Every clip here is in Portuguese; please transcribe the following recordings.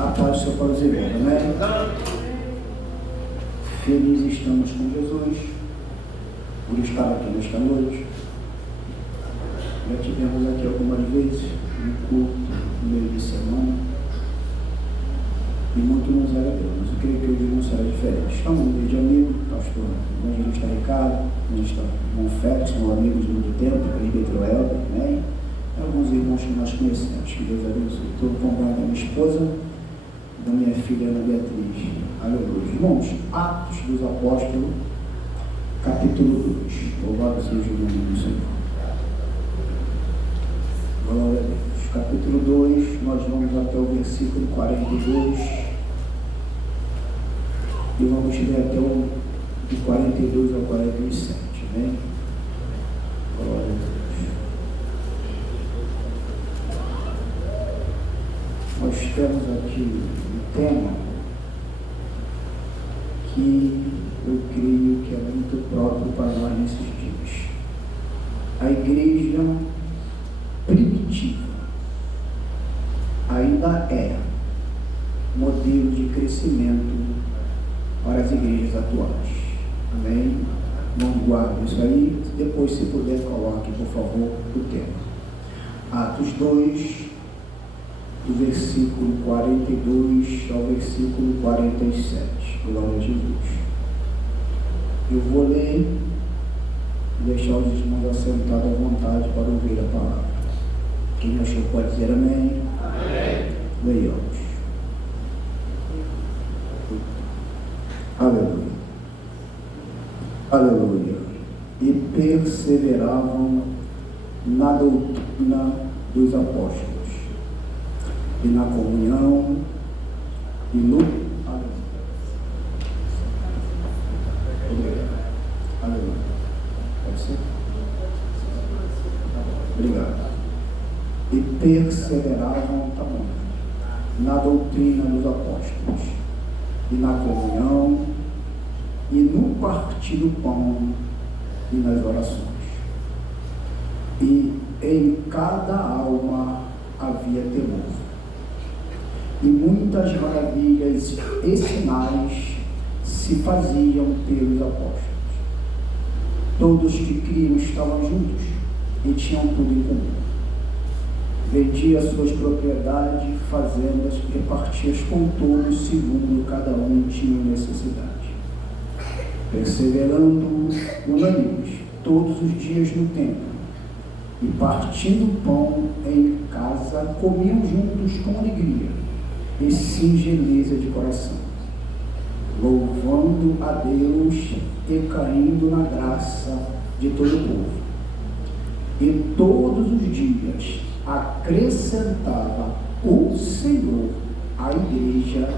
A paz do seu Paulo Zebeda, né? Felizes estamos com Jesus por estar aqui nesta noite. Já tivemos aqui algumas vezes no culto, no meio de semana, e muito nos agradou, mas eu creio que hoje não será diferente. Estamos no meio de amigos, pastor evangelista Ricardo, ministro irmão Félix, são amigos de muito tempo, presbítero Helder, né? Alguns irmãos que nós conhecemos, que Deus abençoe. Estou acompanhando a minha esposa, da minha filha Ana Beatriz. Aleluia. Irmãos, Atos dos Apóstolos, capítulo 2. Louvado seja o nome do Senhor. Glória a Deus. Capítulo 2, nós vamos até o versículo 42 e vamos ler até o de 42 ao 47, né? Glória a Deus. Nós temos aqui um tema que eu creio que é muito próprio para nós nesses dias. A igreja primitiva ainda é modelo de crescimento para as igrejas atuais. Amém? Não guarde isso aí. Depois, se puder, coloque, por favor, o tema. Atos 2, do versículo 42 ao versículo 47. Glória a Jesus. Eu vou ler e deixar os irmãos assentados à vontade para ouvir a palavra. Quem achou pode dizer amém. Amém. Leiamos. Aleluia. Aleluia. E perseveravam na doutrina dos apóstolos, e na comunhão, e no... Aleluia. Pode ser? Obrigado. E perseveravam, tá bom, na doutrina dos apóstolos, e na comunhão, e no partir do pão, e nas orações. E em cada alma havia temor. E muitas maravilhas e sinais se faziam pelos apóstolos. Todos que criam estavam juntos e tinham tudo em comum. Vendia suas propriedades, fazendas, e repartia-as com todos, segundo cada um tinha necessidade. Perseverando unânimes todos os dias no templo, e partindo pão em casa, comiam juntos com alegria e singeleza de coração, louvando a Deus e caindo na graça de todo o povo. E todos os dias acrescentava o Senhor à igreja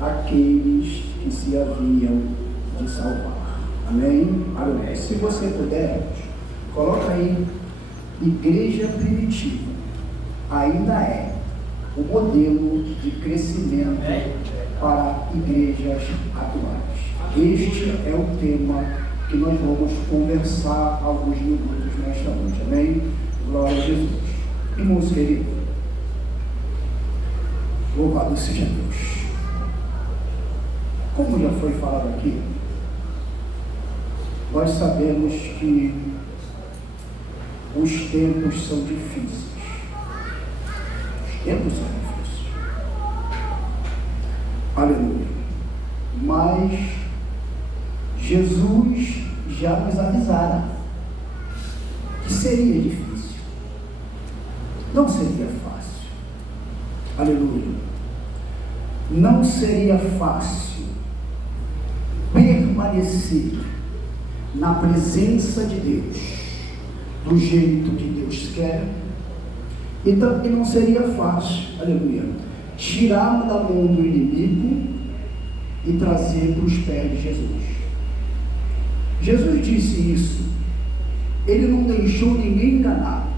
aqueles que se haviam de salvar. Amém? Amém. Se você puder, coloca aí, igreja primitiva ainda é o modelo de crescimento para igrejas atuais. Este é o tema que nós vamos conversar alguns minutos nesta noite. Amém? Glória a Jesus. Irmãos queridos, louvado seja Deus. Como já foi falado aqui, nós sabemos que os tempos são difíceis. Os tempos são difíceis. Aleluia. Mas Jesus já nos avisara que seria difícil. Não seria fácil. Aleluia. Não seria fácil permanecer na presença de Deus do jeito que Deus quer, e também não seria fácil, aleluia, tirar da mão do inimigo e trazer para os pés de Jesus. Jesus disse isso, ele não deixou ninguém enganar.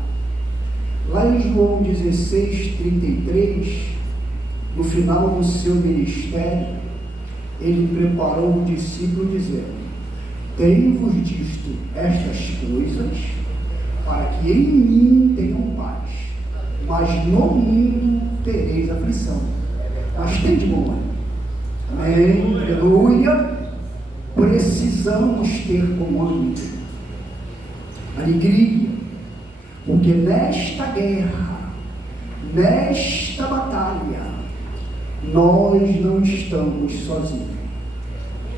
Lá em João 16:33, no final do seu ministério, ele preparou o discípulo dizendo: tenho-vos dito estas coisas para que em mim tenham paz, mas no mundo tereis aflição. mas tem de bom ânimo. Amém? Aleluia. Precisamos ter bom ânimo, alegria, porque nesta guerra, nesta batalha, nós não estamos sozinhos.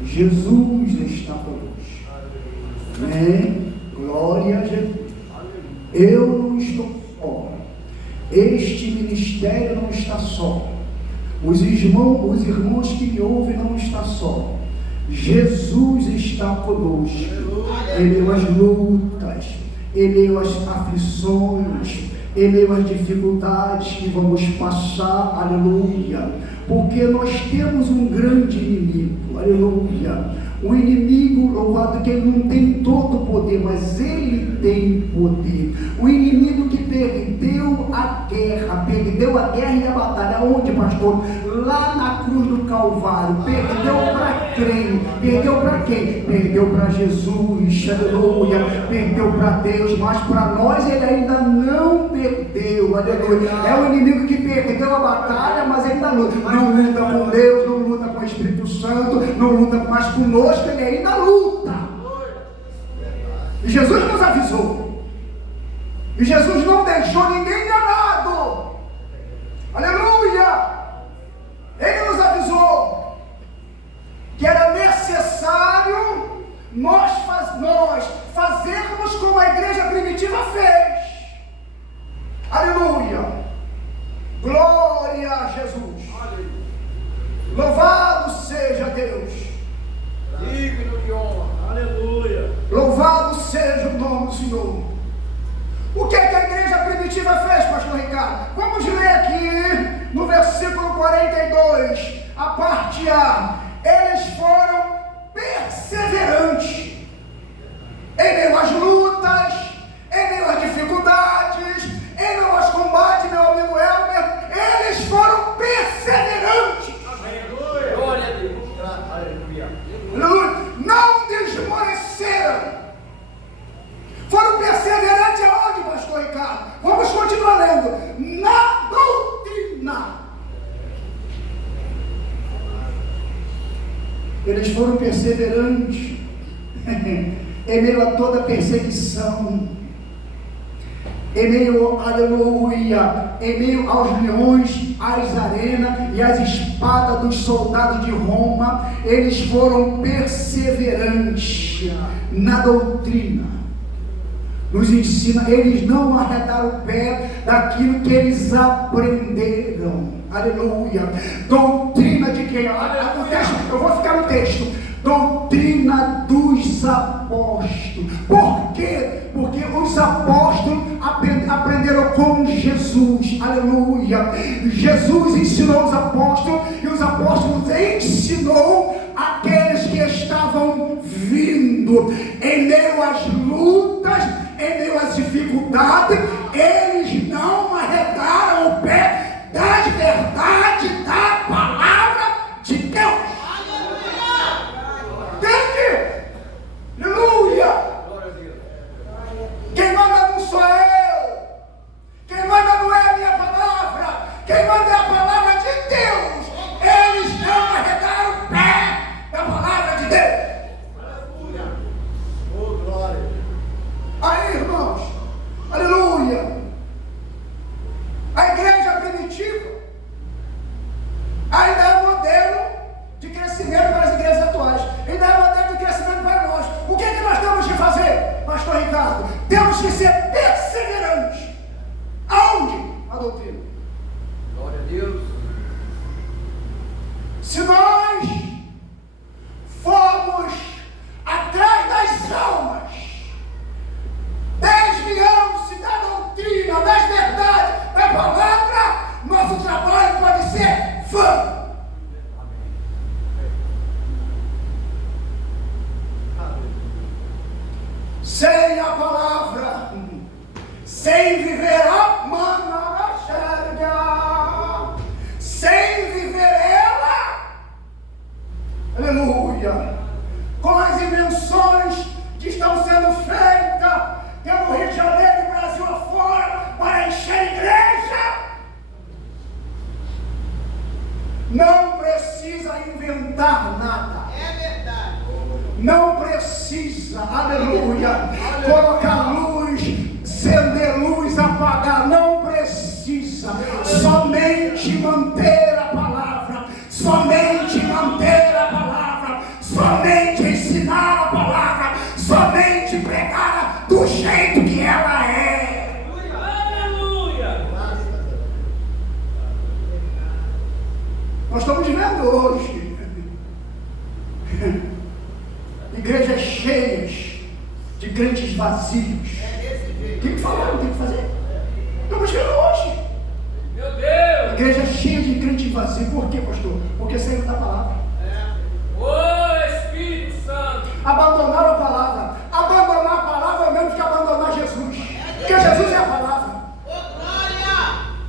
Jesus está conosco. Amém? Glória a Jesus. Eu não estou só. Este ministério não está só. Os irmãos que me ouvem não estão só. Jesus está conosco. Em meio às lutas, em meio às aflições, em meio às dificuldades que vamos passar, aleluia, porque nós temos um grande inimigo, aleluia, um inimigo, louvado, que ele não tem todo o poder, mas ele tem poder. O inimigo que perdeu a guerra e a batalha. Onde, pastor? Lá na cruz do Calvário. Perdeu para quem? Perdeu para quem? Perdeu para Jesus, aleluia, perdeu para Deus, mas para nós ele ainda não perdeu, aleluia. É o inimigo que perdeu a batalha, mas ainda luta. Não luta com Deus, não luta com o Espírito Santo, não luta mais conosco, ele ainda luta. E Jesus nos avisou. E Jesus não deixou ninguém enganado. Aleluia! Ele nos avisou que era necessário nós fazermos como a igreja primitiva fez. Aleluia! Glória a Jesus! Louvado seja Deus! Digno de honra! Aleluia! Louvado seja o nome do Senhor! O que é que a igreja primitiva fez, pastor Ricardo? Vamos ler aqui no versículo 42, a parte A. Eles foram perseverantes em meio às lutas, em meio às dificuldades, em meio aos combates, meu amigo Helmer. Eles foram perseverantes. Aleluia! Glória a Deus! Aleluia! Não desmoreceram. Foram perseverantes aonde, pastor Ricardo? Vamos continuar lendo. Na doutrina. Eles foram perseverantes em meio a toda perseguição, em meio, aleluia, em meio aos leões, às arenas e às espadas dos soldados de Roma. Eles foram perseverantes na doutrina. Nos ensina, eles não arredaram o pé daquilo que eles aprenderam. Aleluia. Doutrina de quem? O texto, eu vou ficar no texto. Doutrina dos apóstolos. Por quê? Porque os apóstolos aprenderam com Jesus. Aleluia. Jesus ensinou os apóstolos e os apóstolos ensinou aqueles que estavam vindo. Em meio às lutas, em meio às dificuldades, eles não arredaram o pé das verdades da palavra de Deus. Entende? Aleluia! Quem manda não sou eu. Quem manda não é a minha palavra. Quem manda é a palavra de Deus. Eles não arredaram o pé da palavra de Deus. Oh, glória! Aí, irmãos, aleluia. Não precisa inventar nada. É verdade. Não precisa, aleluia, colocar luz, acender luz, apagar. Não precisa. Somente manter a palavra. Somente manter a palavra. Somente ensinar a palavra. Somente pregar do jeito que ela é. Aleluia. Nós estamos vendo hoje igrejas cheias de crentes vazios. Tem que falar, não tem que fazer. Estamos vendo hoje. Meu Deus. Igreja cheia de crentes vazios. Por quê, pastor? Porque saíram da palavra. Ô Espírito Santo. Abandonaram a palavra. Abandonar a palavra é menos que abandonar Jesus. Porque Jesus é a palavra.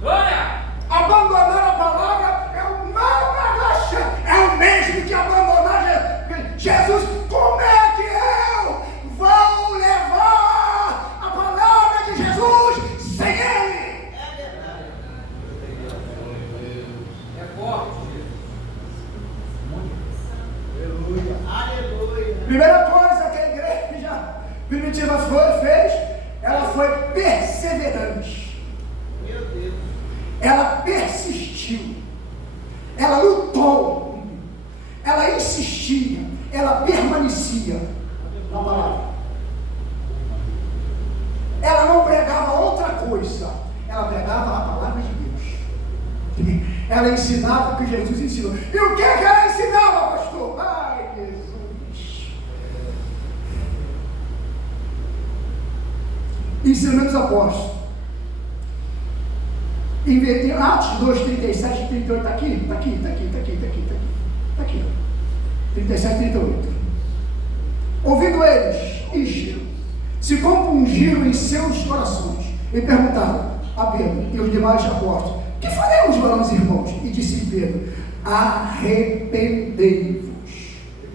Glória. Abandonar a palavra é o mal negócio. É o mesmo que abandonar Jesus. Como é que eu vou levar a palavra de Jesus sem Ele? É forte. Primeira coisa que a igreja primitiva fez, ela foi perseverante. Meu Deus. Ela persistiu, ela lutou, ela insistia, ela permanecia na palavra. Ela não pregava outra coisa, ela pregava a palavra de Deus. Ela ensinava o que Jesus ensinou. E o que ela ensinava, pastor? Ai, Jesus! Ensinando os apóstolos. Em Atos 2, 37 e 38, está aqui? Está aqui. Está aqui. 37 e 38. Ouvindo eles isto, se compungiram em seus corações e perguntaram a Pedro e os demais apóstolos: que faremos, varões e irmãos? E disse Pedro: arrependei-vos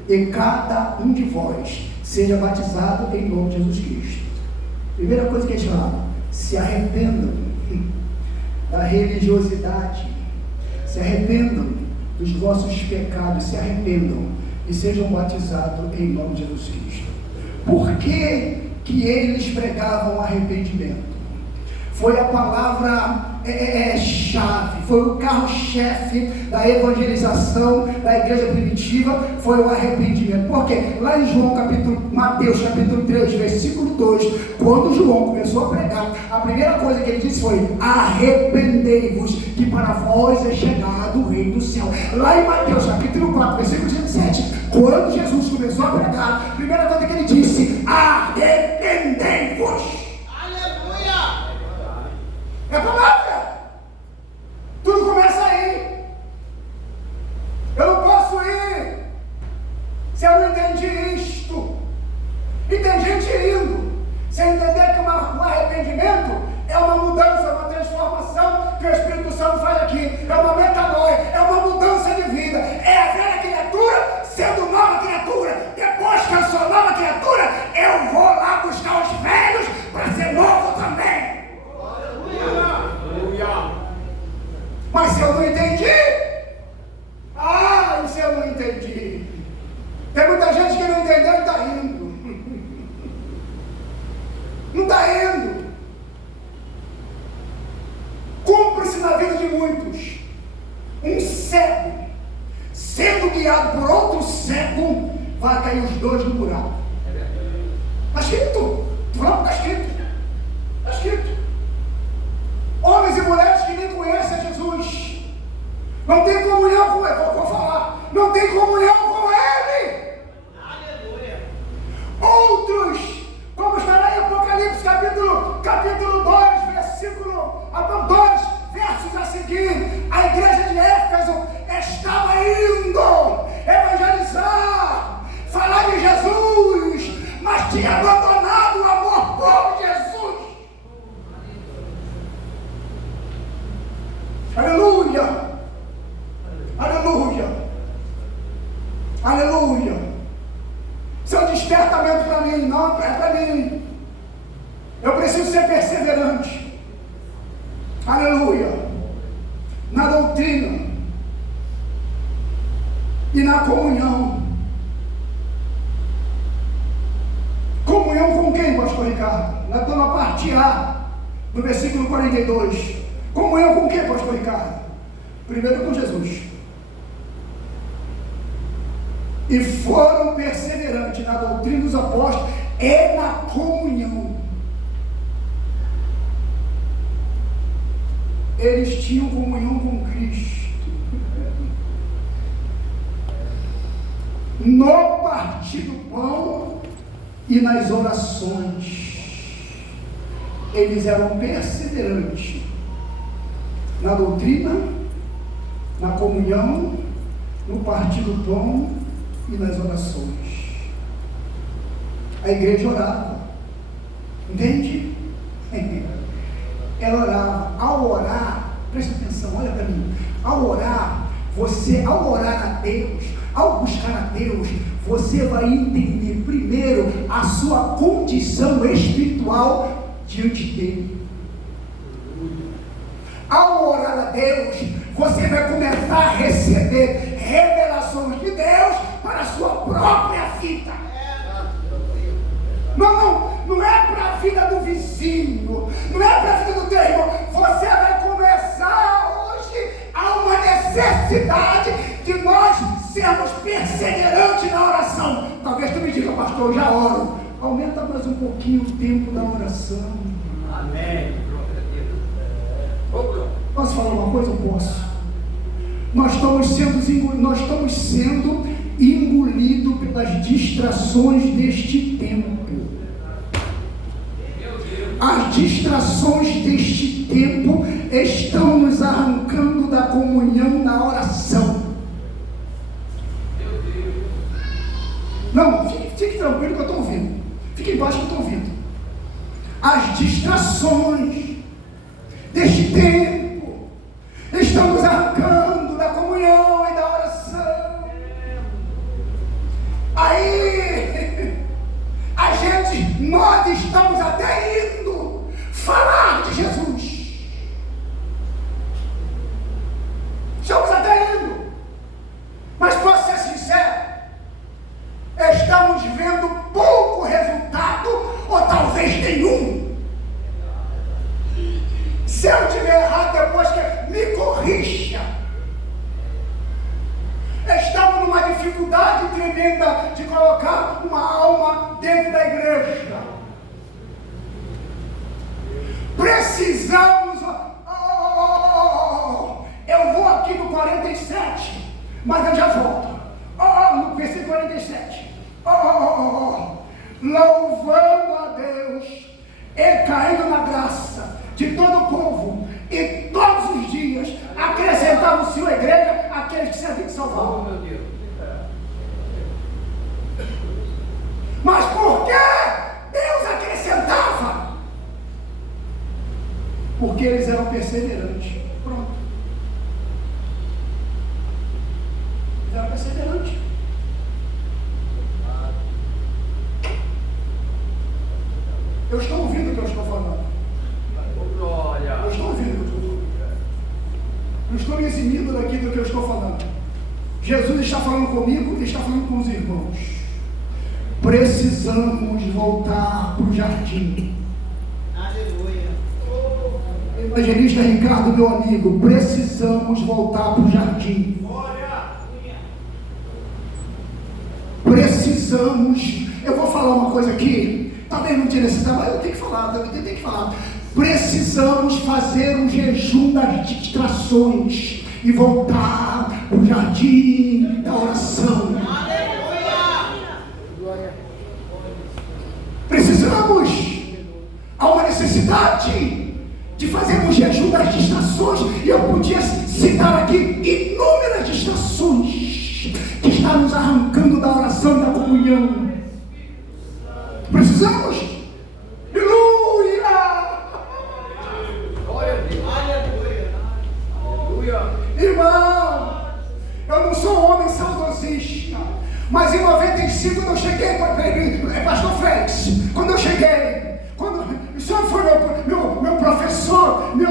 e cada um de vós seja batizado em nome de Jesus Cristo. Primeira coisa que eles falaram: se arrependam da religiosidade, se arrependam dos vossos pecados, se arrependam e sejam batizados em nome de Jesus Cristo. Por que eles pregavam arrependimento? Foi a palavra chave, foi o carro-chefe da evangelização da igreja primitiva, foi o arrependimento. Porque lá em Mateus capítulo 3, versículo 2, quando João começou a pregar, a primeira coisa que ele disse foi: arrependei-vos, que para vós é chegado o reino do céu. Lá em Mateus capítulo 4, versículo 17, quando Jesus começou a pregar, a primeira coisa que ele disse: arrependei-vos. É a palavra. Tudo começa aí. Eu não posso ir se eu não entendi isto. E tem gente indo sem entender que um arrependimento é uma mudança, uma transformação que o Espírito Santo faz aqui. É uma metanoia, é uma mudança de vida. É a velha criatura sendo nova criatura. Depois que eu sou nova criatura, eu vou lá buscar os velhos para ser novo também. Mas se eu não entendi, se eu não entendi, tem muita gente que não entendeu e está indo. Não está indo. Cumpre-se na vida de muitos um cego sendo guiado por outro cego, vai cair os dois no buraco. Está escrito. Está escrito. Está escrito. Homens e mulheres que nem conhecem Jesus, não tem comunhão com Ele. Vou falar, não tem comunhão com Ele. Aleluia. Outros, como está lá em Apocalipse capítulo 2, versículo 2 versos a seguir, a igreja de Éfeso estava indo evangelizar, falar de Jesus, mas tinha abandonado o amor por Jesus. Aleluia! Aleluia! Aleluia! Isso é um despertamento para mim, não é para mim. Eu preciso ser perseverante. Aleluia! e na comunhão. Comunhão com quem, pastor Ricardo? Na parte A, do versículo 42. Comunhão com quem, pastor Ricardo? Primeiro com Jesus. E foram perseverantes na doutrina dos apóstolos e na comunhão. Eles tinham comunhão com Cristo. No partir do pão e nas orações. Eles eram perseverantes na doutrina, na comunhão, no partir do pão e nas orações. A igreja orava, entende? Ela orava. Ao orar, presta atenção, olha para mim. Ao orar a Deus, ao buscar a Deus, você vai entender primeiro a sua condição espiritual diante dele. Ao orar a Deus, você vai começar a receber revelações de Deus para a sua própria vida. Não é para a vida do vizinho, não é para a vida do teu irmão. Você vai começar hoje a uma necessidade de nós sermos perseverantes na oração. Talvez tu me diga, pastor, eu já oro. Aumenta mais um pouquinho o tempo da oração. Amém. Posso falar uma coisa? Eu posso. Nós estamos sendo engolidos pelas distrações deste tempo. As distrações deste tempo estão nos arrancando da comunhão na oração. Não, fique tranquilo que eu estou ouvindo. Fique embaixo que eu estou ouvindo. As distrações deste tempo estão nos arrancando da comunhão e da oração. Aí, nós estamos até indo falar de Jesus. Estamos até indo. Mas posso ser sincero, estamos vendo pouco resultado, ou talvez nenhum. Se eu estiver errado depois, que me corrija. Estamos numa dificuldade tremenda de colocar uma alma dentro da igreja. Precisamos. Eu vou aqui no 47, mas eu já volto. No versículo 47. Louvando a Deus e caindo na graça de todo o povo, e todos os dias acrescentava o Senhor à igreja aqueles que se haviam de salvar. Meu Deus. Mas por que Deus acrescentava? Porque eles eram perseverantes. Pronto. Eles eram perseverantes. Eu estou ouvindo o que eu estou falando. Eu estou ouvindo o que eu estou falando. Não estou me eximindo daquilo que eu estou falando. Jesus está falando comigo e está falando com os irmãos. Precisamos voltar para o jardim. Aleluia. Evangelista Ricardo, meu amigo, precisamos voltar para o jardim. Precisamos. Eu vou falar uma coisa aqui, talvez não tenha necessidade, mas eu tenho que falar. Precisamos fazer um jejum das distrações e voltar para o jardim da oração. Precisamos. Há uma necessidade de fazer um jejum das distrações, e eu podia citar aqui inúmeras distrações que estão nos arrancando da oração e da comunhão. Precisamos. Irmão, eu não sou um homem saudosista, mas em 95, quando eu cheguei, pastor Félix, quando eu cheguei, o senhor foi meu professor, meu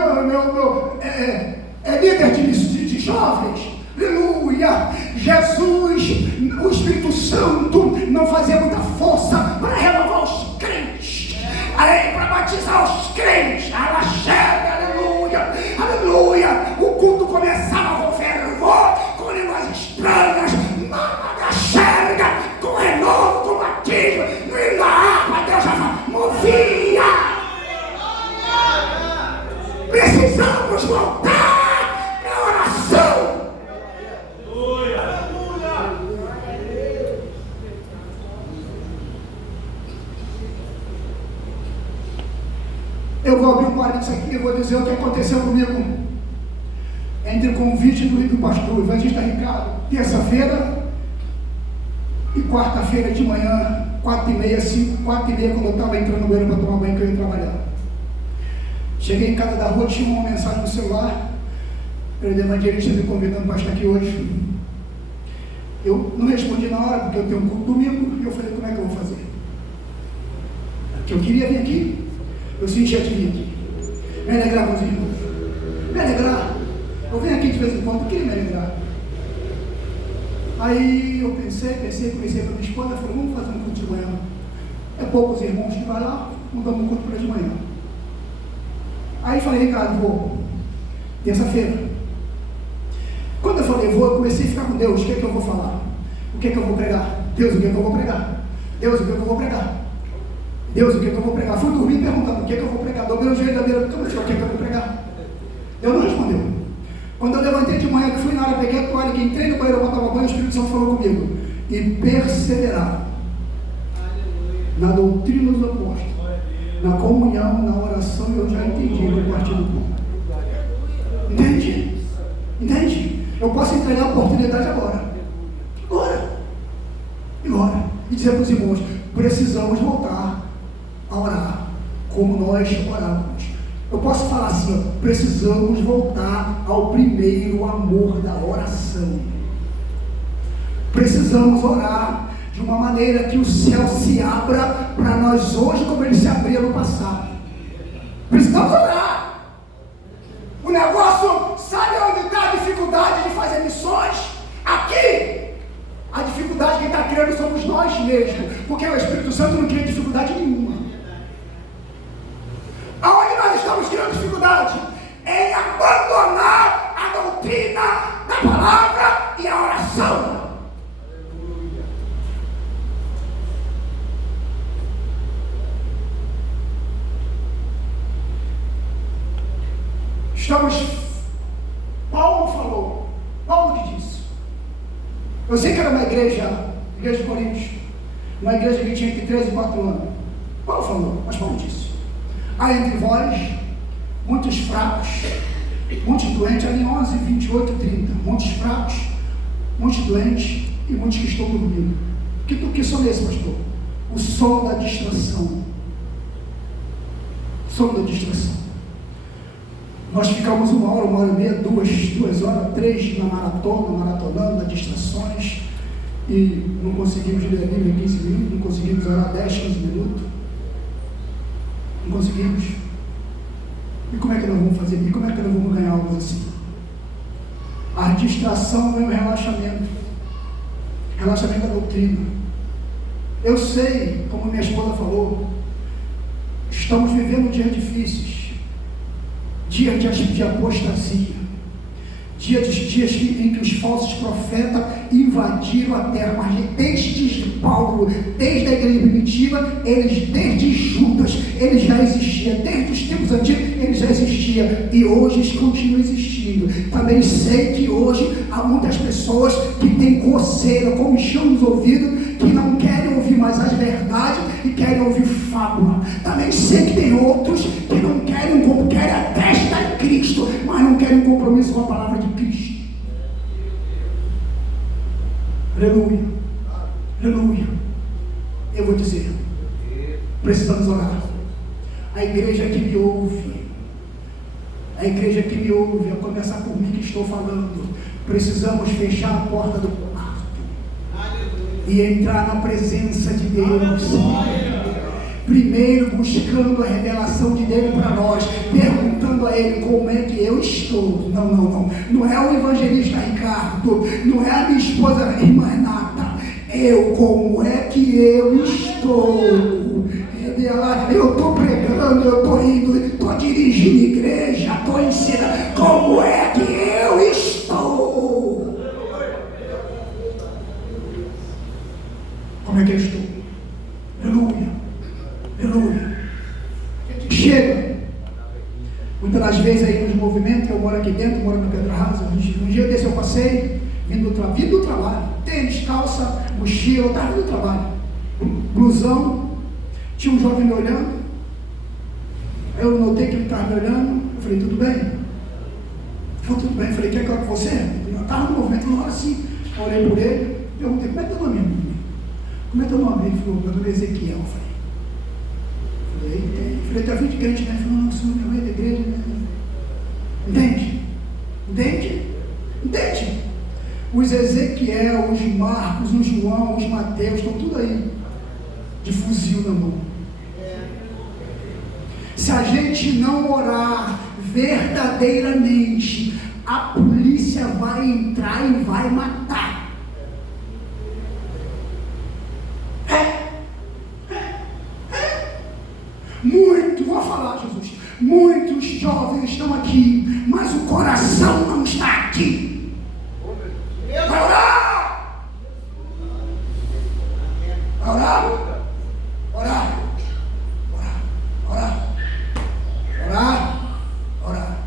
líder de jovens, aleluia. aleluia. Jesus, o Espírito Santo não fazia muita força para renovar os crentes, para batizar os crentes. Aleluia, aleluia. O culto começava com fervor, com línguas estranhas, com renovo, com batismo, e na água Deus já movia. Precisamos voltar para a oração. Eu vou abrir um parênteses aqui e vou dizer o que aconteceu comigo entre o convite do pastor evangelista Ricardo, terça-feira e quarta-feira de manhã, 4h30, 4h30, quando eu estava entrando no banheiro para tomar banho, que eu ia trabalhar. Cheguei em casa da rua, tinha uma mensagem no celular, o evangelista me convidando para estar aqui hoje. Eu não respondi na hora, porque eu tenho um culto domingo, e eu falei, como é que eu vou fazer? Porque eu queria vir aqui, eu sentia de vir aqui, me alegrar com os irmãos, me alegrar. Eu venho aqui de vez em quando, eu queria me alegrar. Aí eu pensei, comecei com a minha esposa, falei, vamos fazer um culto de manhã. É poucos irmãos que vai lá, vamos dar um culto para de manhã. Aí falei, Ricardo, vou, terça-feira. Quando eu falei, vou, eu comecei a ficar com Deus, o que é que eu vou falar? O que é que eu vou pregar? Deus, o que é que eu vou pregar? Deus, o que é que eu vou pregar? Deus, o que é que eu vou pregar? Fui dormir perguntando, o que é que eu vou pregar? Dobrei o jeito da beira do cama, o que é que eu vou pregar? Deus não respondeu. Quando eu levantei de manhã, que fui na hora, peguei a toalha, que entrei no banheiro, eu botava banho, o Espírito Santo falou comigo. E perseverar na doutrina dos apóstolos, na comunhão, na oração, eu já entendi no partido do povo. Entende? Entende? Eu posso entregar a oportunidade agora. Agora. E dizer para os irmãos, precisamos voltar a orar como nós orávamos. Eu posso falar assim, ó, precisamos voltar ao primeiro amor da oração. Precisamos orar de uma maneira que o céu se abra para nós hoje, como ele se abria no passado. Precisamos orar. O negócio, sabe onde está a dificuldade de fazer missões? Aqui. A dificuldade que está criando somos nós mesmos, porque o Espírito Santo não cria dificuldade nenhuma. Aonde nós estamos criando dificuldade? Em abandonar a doutrina da palavra e a oração. Paulo que disse. Eu sei que era uma igreja de Coríntios, uma igreja que tinha entre 3 e 4 anos. Paulo falou, mas Paulo disse: há entre vós muitos fracos, muitos doentes, ali em 11, 28 e 30, muitos fracos, muitos doentes e muitos que estão dormindo. Que som é esse, pastor? O som da distração. O som da distração. Nós ficamos 1 hora, 1 hora e meia, 2 horas, 3 na maratonando, das distrações, e não conseguimos ler a Bíblia em 15 minutos, não conseguimos orar 10, 15 minutos, não conseguimos. E como é que nós vamos fazer? E como é que nós vamos ganhar algo assim? A distração vem o relaxamento da doutrina. Eu sei, como minha esposa falou, estamos vivendo dias difíceis, dias de apostasia, dias em que os falsos profetas invadiram a terra, mas desde Paulo, desde a igreja primitiva, desde Judas, eles já existiam, desde os tempos antigos, eles já existiam, e hoje eles continuam existindo. Também sei que hoje há muitas pessoas que têm coceira, comichão nos ouvidos, que não querem ouvir mais as verdades e querem ouvir fábula. Também sei que tem outros que não querem a testa de Cristo, mas não querem um compromisso com a palavra de Cristo. Aleluia, aleluia. Eu vou dizer, precisamos orar. A igreja que me ouve, a começar por mim que estou falando, precisamos fechar a porta do quarto e entrar na presença de Deus. Primeiro buscando a revelação de Deus para nós, perguntando a Ele como é que eu estou. Não é o evangelista Ricardo, Ricardo, não é a minha esposa, a irmã Renata. Como é que eu estou? Eu estou pregando, eu estou indo, estou dirigindo igreja, estou ensinando. Como é que eu estou? Como é que eu estou? Aleluia, aleluia. Chega. Muitas das vezes aí nos movimentos, eu moro aqui dentro, moro no Pedro Rasa. Um dia desse eu passei, vindo do trabalho, tênis, calça, mochila, eu estava vindo do trabalho, blusão, tinha um jovem me olhando, eu notei que ele estava me olhando, eu falei, tudo bem? Ele falou, tudo bem, eu falei, quer que eu com você? Eu estava no movimento, na hora assim, eu olhei por ele, perguntei, como é teu nome? Como é teu nome? Ele falou, meu nome é Ezequiel. Eu falei, tu é filho de crente, né? Ele falou, não, sou minha mãe da igreja, né? Entende? Entende? Entende? Os Ezequiel, os Marcos, os João, os Mateus, estão tudo aí, de fuzil na mão. Se a gente não orar verdadeiramente, a polícia vai entrar e vai matar. Vou falar, Jesus, muitos jovens estão aqui, mas o coração não está aqui. Vai orar! Vai orar! Orar! Orar! Orar! Orar!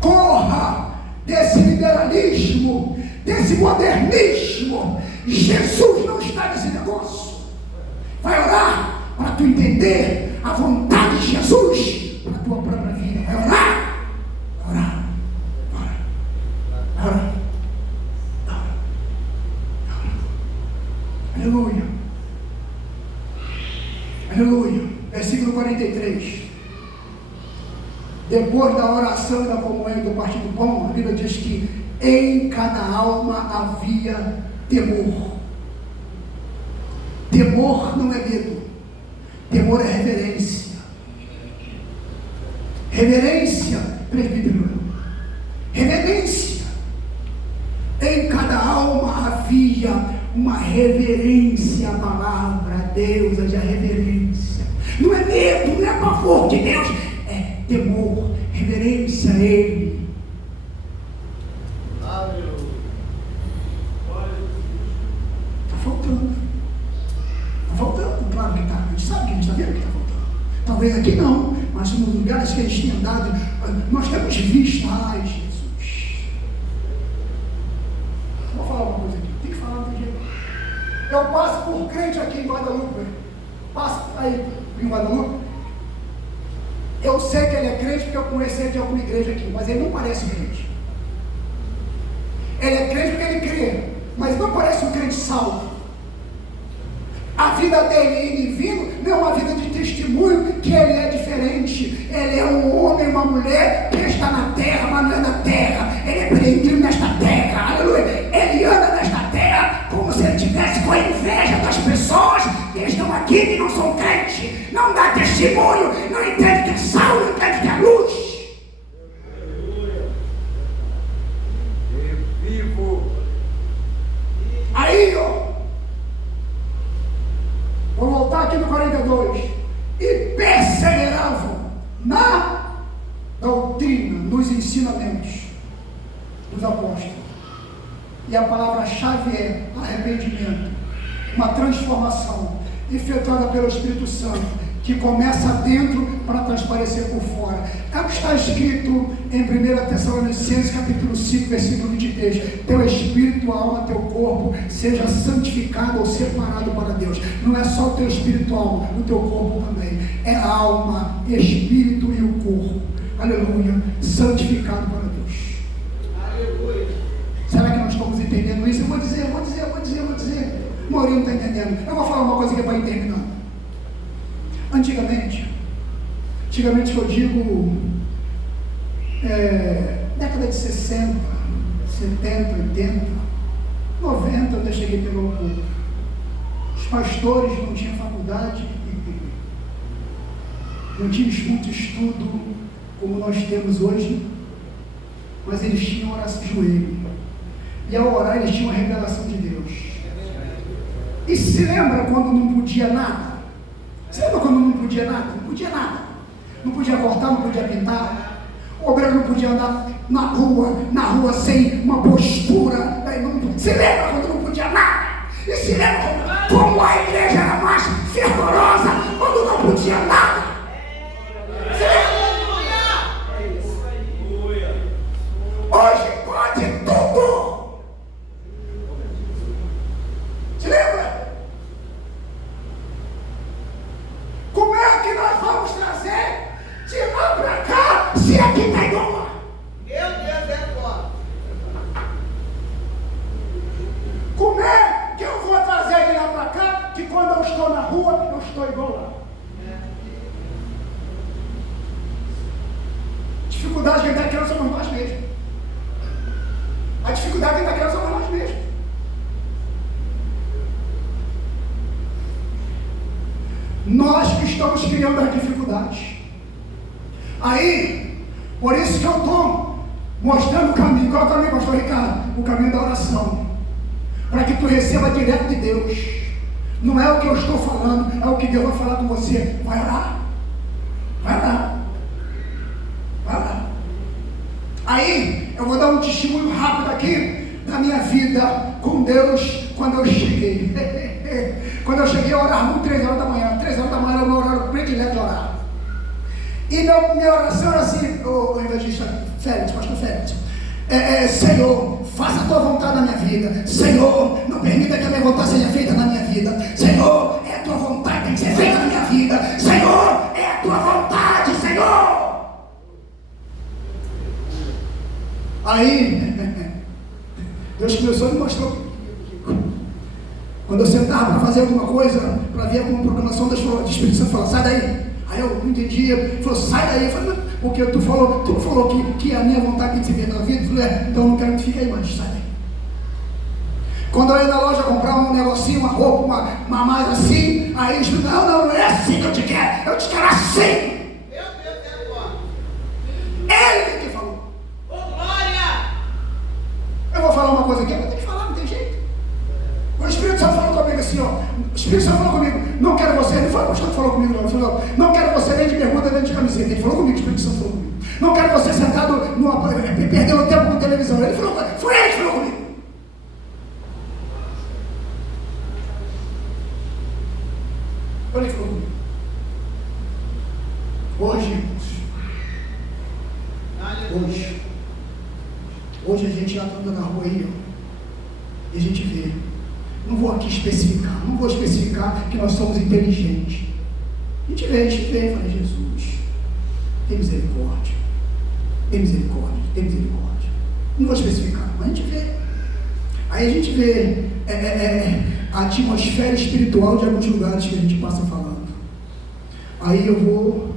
Corra desse liberalismo, desse modernismo. Jesus não está nesse negócio. Vai orar para tu entender a vontade de Jesus para a tua própria vida. Vai orar. Orar. Orar. Orar. Orar. Aleluia. Aleluia. Versículo 43. Depois da oração e da comunhão e do partir do pão, a Bíblia diz que em cada alma havia temor. Temor não é medo. Temor é reverência. Reverência, presbítero. Reverência. Em cada alma havia uma reverência à palavra, a Deus, a reverência. Não é medo, não é pavor de Deus, é temor, reverência a Ele. Está faltando. Está faltando, claro que está. A gente sabe que a gente está vendo que está faltando. Talvez aqui não, mas nos lugares que a gente tem andado, nós temos visto, ai Jesus. Vou falar uma coisa aqui, tem que falar, não tem jeito. Eu passo por crente aqui em Guadalupe, passo aí em Guadalupe. Eu sei que ele é crente porque eu conheci ele de alguma igreja aqui, mas ele não parece crente. Ele é crente porque ele crê, mas não parece um crente salvo. A vida dele indo e vindo não é uma vida de testemunho que ele é diferente. Ele é um homem, uma mulher que está na terra, mas não é da terra. Ele é peregrino nesta terra, aleluia. Ele anda nesta terra como se ele tivesse com a inveja das pessoas que estão aqui, que não são crentes, não dá testemunho, não entende que é sal, não entende que é luz. Aí, vou voltar aqui no 42. E perseveravam na doutrina, nos ensinamentos dos apóstolos. E a palavra-chave é arrependimento, uma transformação efetuada pelo Espírito Santo, que começa dentro para transparecer por fora. É o que está escrito em 1 Tessalonicenses capítulo 5, versículo 23. Teu espírito, a alma, teu corpo seja santificado ou separado para Deus. Não é só o teu espírito, a alma, o teu corpo também. É a alma, espírito e o corpo. Aleluia. Santificado para Deus. Aleluia. Será que nós estamos entendendo isso? Eu vou dizer. Maurinho não está entendendo. Eu vou falar uma coisa que é para ir terminando. Antigamente que eu digo, década de 60, 70, 80, 90, eu cheguei pelo pouco. Os pastores não tinham faculdade, não tinham muito estudo como nós temos hoje, mas eles tinham oração de joelho. E ao orar eles tinham a revelação de Deus. E se lembra quando não podia nada? Você lembra quando não podia nada? Não podia nada. Não podia cortar, não podia pintar. O obreiro não podia andar na rua sem uma postura. Se lembra quando não podia nada? E se lembra como a igreja era mais fervorosa quando não podia nada? Se lembra? Hoje pode tudo. Se lembra? Como é que nós vamos trazer de lá para cá se aqui está igual lá? Meu Deus, é foda. Como é que eu vou trazer de lá para cá que quando eu estou na rua eu estou igual lá? Dificuldade que a gente está criando somos nós mesmos. A dificuldade que a gente está criando somos nós mesmos. Nós que estamos criando as dificuldades. Aí, por isso que eu estou mostrando o caminho. Qual é o caminho, pastor Ricardo? O caminho da oração. Para que tu receba direto de Deus. Não é o que eu estou falando, é o que Deus vai falar com você. Vai orar. Vai orar. Vai orar. Aí, eu vou dar um testemunho rápido aqui da minha vida com Deus quando eu cheguei. Quando eu cheguei, eu orava muito 3 horas da manhã. 3 horas da manhã era o meu horário predileto de orar. E minha oração era assim, o evangelista Félix, pastor Félix. Senhor, faça a tua vontade na minha vida. Senhor, não permita que a minha vontade seja feita na minha vida. Senhor, é a tua vontade que tem que ser feita na minha vida. Senhor, é a tua vontade, Senhor. Aí, Deus começou a me mostrar. Quando eu sentava para fazer alguma coisa, para ver alguma programação do Espírito Santo, falava, sai daí. Aí eu não entendia, ele falou, sai daí. Eu falei, porque tu falou que a minha vontade tem que ser feita na vida. Eu falei, então eu não quero que tu fique aí mais, sai daí. Quando eu ia na loja comprar um negocinho, uma roupa, uma mais assim, aí eles falaram, não é assim que eu te quero assim. Meu Deus, é foda. Ele que falou. Ô, glória! Eu vou falar uma coisa aqui, eu vou ter que falar, não tem jeito. O Espírito Santo falou comigo assim, ó. O Espírito Santo falou comigo, não quero você, não foi o pastor que falou comigo, não. Ele falou, não quero você nem de bermuda, nem de camiseta. Ele falou comigo, o Espírito Santo falou comigo. Não quero você sentado perdendo tempo com televisão. Ele falou, foi ele que falou comigo. Foi ele que falou comigo. Hoje a gente anda na rua aí, ó, e a gente vê. Não vou aqui especificar que nós somos inteligentes. A gente vê e fala, Jesus, tem misericórdia. Não vou especificar, mas a gente vê. Aí a gente vê a atmosfera espiritual de alguns lugares que a gente passa falando. Aí eu vou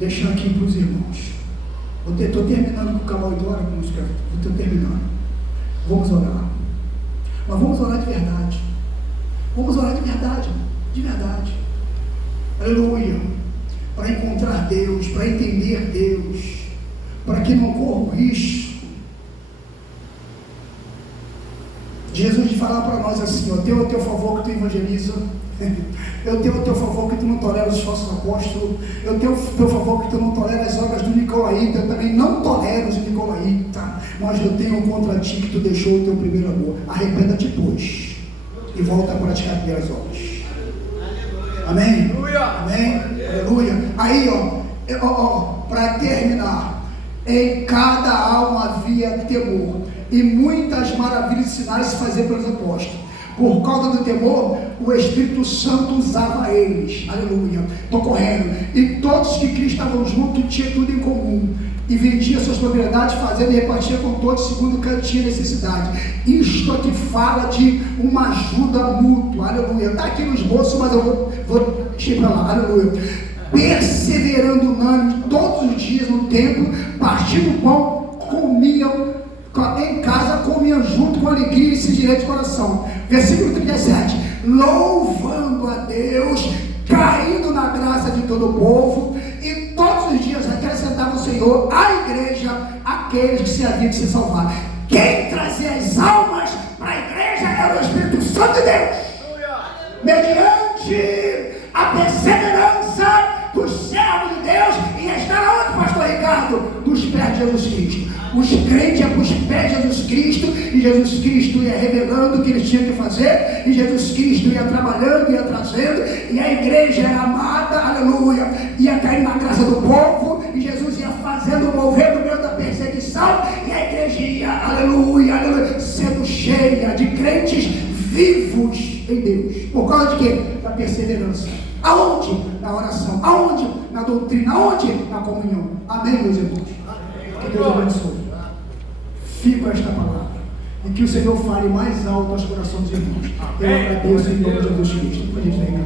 deixar aqui para os irmãos. Estou terminando com o canal 8 horas, estou terminando. Vamos orar. Mas vamos orar de verdade. De verdade. Aleluia. Para encontrar Deus, para entender Deus, para que não corra o risco. Jesus falar para nós assim, eu tenho a teu favor que tu evangeliza, eu tenho a teu favor que tu não tolera os falsos apóstolos, eu tenho a teu favor que tu não tolera as obras do Nicolaíta, eu também não tolero os Nicolaíta, mas eu tenho contra ti que tu deixou o teu primeiro amor. Arrependa-te, pois, e volta a praticar as minhas obras. Amém? Amém? Aleluia. Aí, para terminar, em cada alma havia temor, e muitas maravilhas e sinais se faziam pelos apóstolos. Por causa do temor, o Espírito Santo usava eles. Aleluia. Estou correndo. E todos que Cristo estavam juntos tinham tudo em comum. E vendia suas propriedades, fazendo e repartia com todos segundo o que tinha necessidade. Isto aqui fala de uma ajuda mútua. Aleluia. Está aqui no esboço, mas eu vou deixar para lá. Aleluia. Perseverando unânime todos os dias no templo, partindo o pão, comiam em casa, comiam junto com alegria e singeleza de coração. Versículo 37. Louvando a Deus, caindo na graça de todo o povo, e todos os dias acrescentava o Senhor à igreja aqueles que se haviam de se salvar. Quem trazia as almas Santo de Deus, mediante a perseverança dos servos de Deus, e estar aonde, pastor Ricardo? Dos pés de Jesus Cristo. Os crentes iam para os pés de Jesus Cristo, e Jesus Cristo ia revelando o que eles tinham que fazer, e Jesus Cristo ia trabalhando, ia trazendo, e a igreja era amada, aleluia, ia cair na graça do povo, e Jesus ia fazendo, movendo o meio da perseguição, e a igreja ia, aleluia, aleluia, sendo cheia de crentes vivos em Deus. Por causa de quê? Da perseverança. Aonde? Na oração. Aonde? Na doutrina. Aonde? Na comunhão. Amém, meus irmãos? Que Deus abençoe. Fique com esta palavra. E que o Senhor fale mais alto aos corações dos irmãos. Eu agradeço em nome de Jesus Cristo. Pode dizer,